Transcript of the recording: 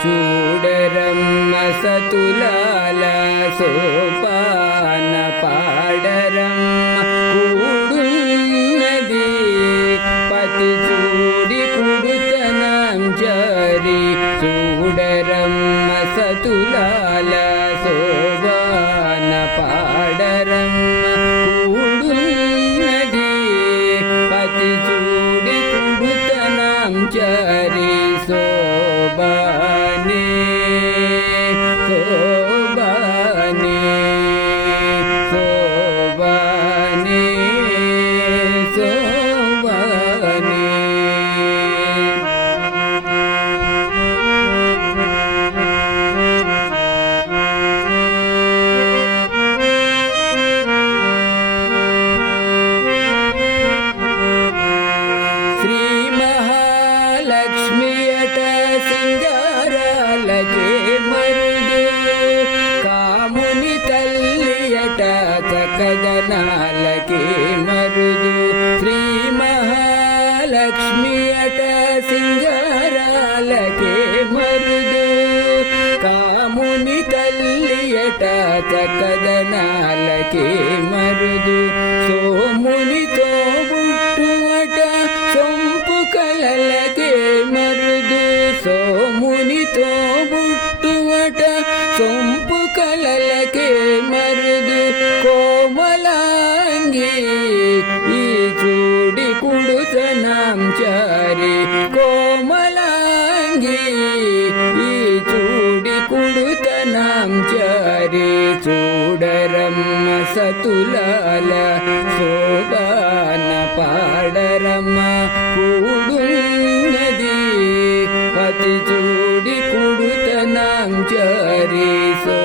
చూడరమ్మ సతులాల సోపాన పాడరమ్మ కూడున్నది పతి చూడి కుడుతనం జరి చూడరమ్మ సతులాల సోపాన పాడరమ్మ కూడున్నది పతి చూడి కుడుతనం జరి శోభానే శోభానే శోభానే శోభానే శ్రీ మహాలక్ష్మి అట సింగారాలకే మరుదు కాముని తల్లి అట చక్కదనాలకే మరుదు శ్రీ మహాలక్ష్మి అట సింగారాలకే మరుదు కాముని తల్లి అట చక్కదనాలకే మరుదు సోమునితో బుట్టువట సొంపు కలలకే మరుదు సోమునితో బుట్టువట సొంపు కలలకే మరుదు కోమలాంగి ఈ చూడి కుడుతనం చారి కోమలాంగి ఈ చూడి కుడుతనం చారి చూడరమ్మ సతులాల శోభాన పాడరమ్మ కూడున్నది పతి చూడి కుడుతనం చారి సో